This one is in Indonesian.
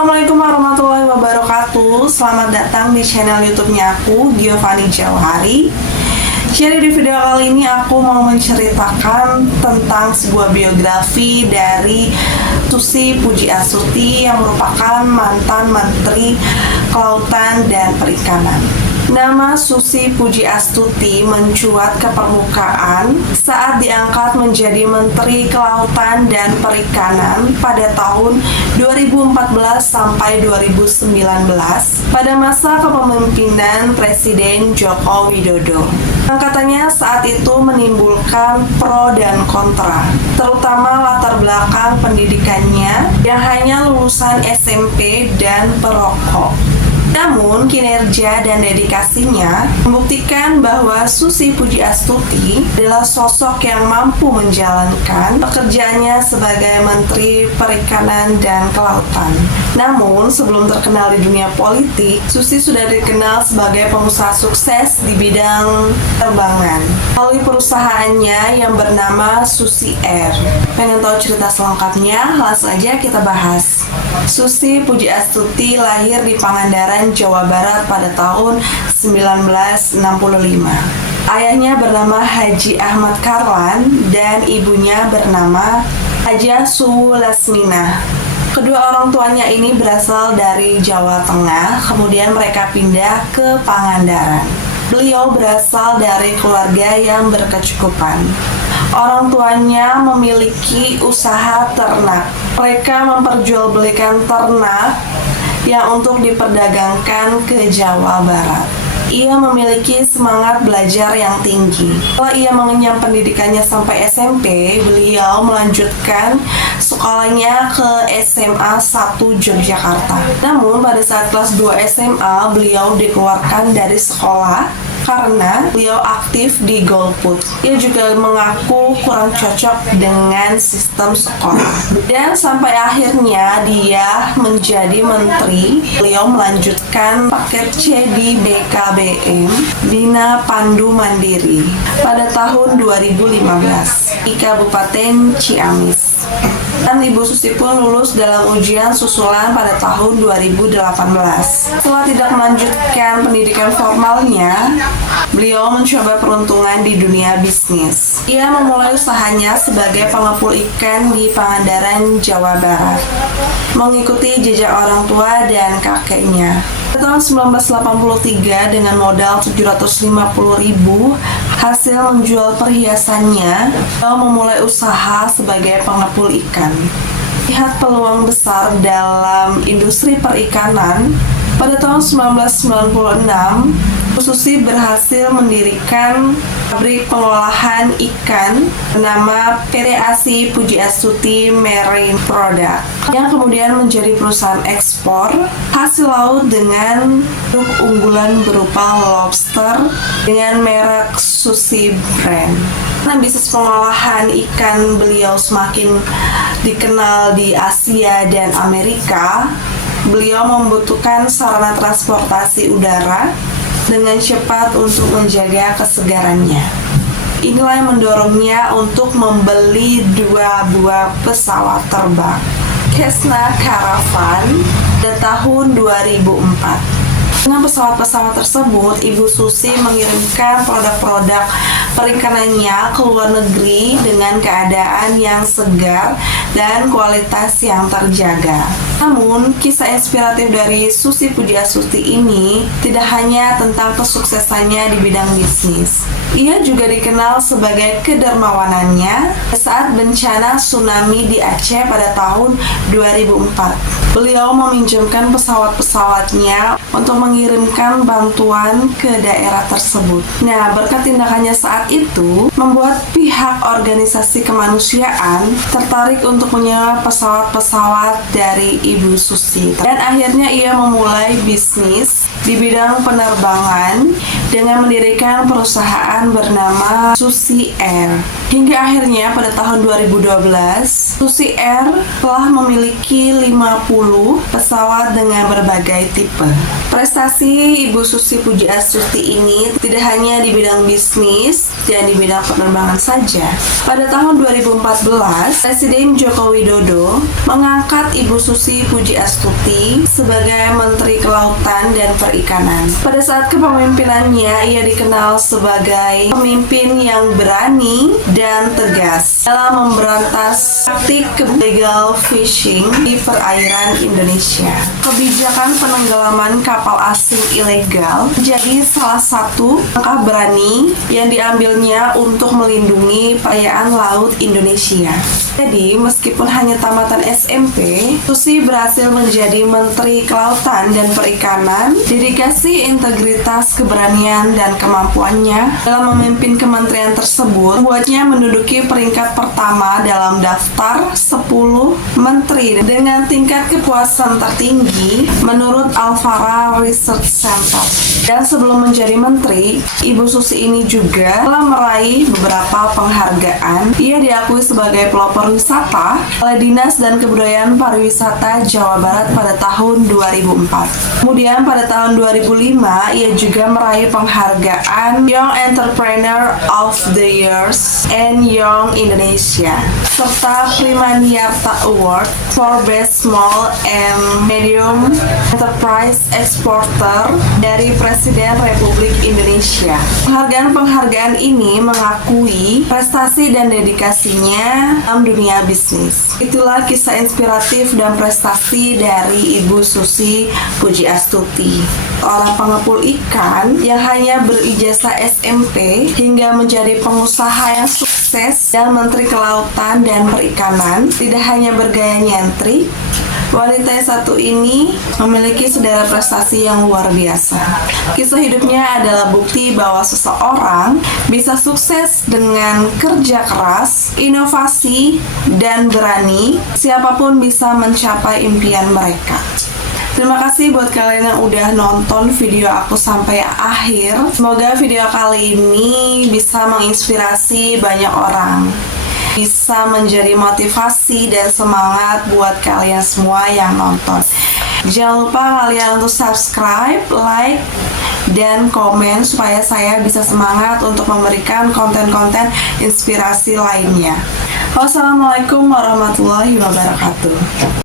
Assalamualaikum warahmatullahi wabarakatuh. Selamat datang di channel YouTube-nya aku, Giovanni Jauhari. Jadi di video kali ini aku mau menceritakan tentang sebuah biografi dari Susi Pujiastuti yang merupakan mantan Menteri Kelautan dan Perikanan. Nama Susi Pujiastuti mencuat ke permukaan saat diangkat menjadi Menteri Kelautan dan Perikanan pada tahun 2014 sampai 2019 pada masa kepemimpinan Presiden Joko Widodo. Angkatannya saat itu menimbulkan pro dan kontra, terutama latar belakang pendidikannya yang hanya lulusan SMP dan perokok. Namun, kinerja dan dedikasinya membuktikan bahwa Susi Pujiastuti adalah sosok yang mampu menjalankan pekerjaannya sebagai Menteri Perikanan dan Kelautan. Namun, sebelum terkenal di dunia politik, Susi sudah dikenal sebagai pengusaha sukses di bidang penerbangan melalui perusahaannya yang bernama Susi Air. Pengen tahu cerita selengkapnya? Langsung aja kita bahas. Susi Pujiastuti lahir di Pangandaran, Jawa Barat pada tahun 1965. Ayahnya bernama Haji Ahmad Karlan dan ibunya bernama Hajah Suwu Lasminah. Kedua orang tuanya ini berasal dari Jawa Tengah, kemudian mereka pindah ke Pangandaran. Beliau berasal dari keluarga yang berkecukupan. Orang tuanya memiliki usaha ternak. Mereka memperjualbelikan ternak yang untuk diperdagangkan ke Jawa Barat. Ia memiliki semangat belajar yang tinggi. Setelah ia mengenyam pendidikannya sampai SMP, beliau melanjutkan sekolahnya ke SMA 1 Yogyakarta. Namun pada saat kelas 2 SMA, beliau dikeluarkan dari sekolah karena beliau aktif di golput. Ia juga mengaku kurang cocok dengan sistem sekolah. Dan sampai akhirnya dia menjadi menteri. Beliau melanjutkan paket C di BKBM, Bina Pandu Mandiri, pada tahun 2015 di Kabupaten Ciamis. Dan Ibu Susi pun lulus dalam ujian susulan pada tahun 2018. Setelah tidak melanjutkan pendidikan formalnya, beliau mencoba peruntungan di dunia bisnis. Ia memulai usahanya sebagai pengepul ikan di Pangandaran, Jawa Barat, mengikuti jejak orang tua dan kakeknya. Pada tahun 1983 dengan modal 750.000 hasil menjual perhiasannya, beliau memulai usaha sebagai pengepul ikan. Lihat peluang besar dalam industri perikanan, pada tahun 1996, Susi berhasil mendirikan pabrik pengolahan ikan bernama PT ASI Pujiastuti Marine Product yang kemudian menjadi perusahaan ekspor hasil laut dengan produk unggulan berupa lobster dengan merek Susi Brand. Karena bisnis pengolahan ikan beliau semakin dikenal di Asia dan Amerika, beliau membutuhkan sarana transportasi udara dengan cepat untuk menjaga kesegarannya. Inilah yang mendorongnya untuk membeli 2 buah pesawat terbang Cessna Caravan pada tahun 2004. Dengan pesawat-pesawat tersebut, Ibu Susi mengirimkan produk-produk perikanannya ke luar negeri dengan keadaan yang segar dan kualitas yang terjaga. Namun, kisah inspiratif dari Susi Pujiastuti ini tidak hanya tentang kesuksesannya di bidang bisnis. Ia juga dikenal sebagai kedermawanannya saat bencana tsunami di Aceh pada tahun 2004. Beliau meminjamkan pesawat-pesawatnya untuk mengirimkan bantuan ke daerah tersebut. Nah, berkat tindakannya saat itu, membuat pihak organisasi kemanusiaan tertarik untuk menyewa pesawat-pesawat dari Ibu Susi. Dan akhirnya ia memulai bisnis di bidang penerbangan dengan mendirikan perusahaan bernama Susi Air. Hingga akhirnya pada tahun 2012, Susi Air telah memiliki 50 pesawat dengan berbagai tipe. Prestasi Ibu Susi Pujiastuti ini tidak hanya di bidang bisnis dan di bidang penerbangan saja. Pada tahun 2014, Presiden Joko Widodo mengangkat Ibu Susi Pujiastuti sebagai Menteri Kelautan dan Perikanan. Pada saat kepemimpinannya, ia dikenal sebagai pemimpin yang berani dan tegas dalam memberantas praktik illegal fishing di perairan Indonesia. Kebijakan penenggelaman kapal asing ilegal menjadi salah satu langkah berani yang diambilnya untuk melindungi perairan laut Indonesia. Jadi, meskipun hanya tamatan SMP, Susi berhasil menjadi Menteri Kelautan dan Perikanan. Dedikasi, integritas, keberanian, dan kemampuannya dalam memimpin kementerian tersebut membuatnya menduduki peringkat pertama dalam daftar 10 menteri dengan tingkat kepuasan tertinggi menurut Alfara Research Center. Dan sebelum menjadi menteri, Ibu Susi ini juga telah meraih beberapa penghargaan. Ia diakui sebagai pelopor wisata oleh Dinas dan Kebudayaan Pariwisata Jawa Barat pada tahun 2004. Kemudian pada tahun 2005, ia juga meraih penghargaan Young Entrepreneur of the Year and Young Indonesia, serta Primaniarta Award for Best Small and Medium Enterprise Exporter dari Presiden Republik Indonesia. Penghargaan-penghargaan ini mengakui prestasi dan dedikasinya dalam dunia bisnis. Itulah kisah inspiratif dan prestasi dari Ibu Susi Pujiastuti, seorang pengepul ikan yang hanya berijazah SMP hingga menjadi pengusaha yang sukses dan Menteri Kelautan dan Perikanan. Tidak hanya bergaya nyentrik, wanita yang satu ini memiliki sederet prestasi yang luar biasa. Kisah hidupnya adalah bukti bahwa seseorang bisa sukses dengan kerja keras, inovasi, dan berani. Siapapun bisa mencapai impian mereka. Terima kasih buat kalian yang udah nonton video aku sampai akhir. Semoga video kali ini bisa menginspirasi banyak orang, bisa menjadi motivasi dan semangat buat kalian semua yang nonton. Jangan lupa kalian untuk subscribe, like, dan komen supaya saya bisa semangat untuk memberikan konten-konten inspirasi lainnya. Wassalamualaikum warahmatullahi wabarakatuh.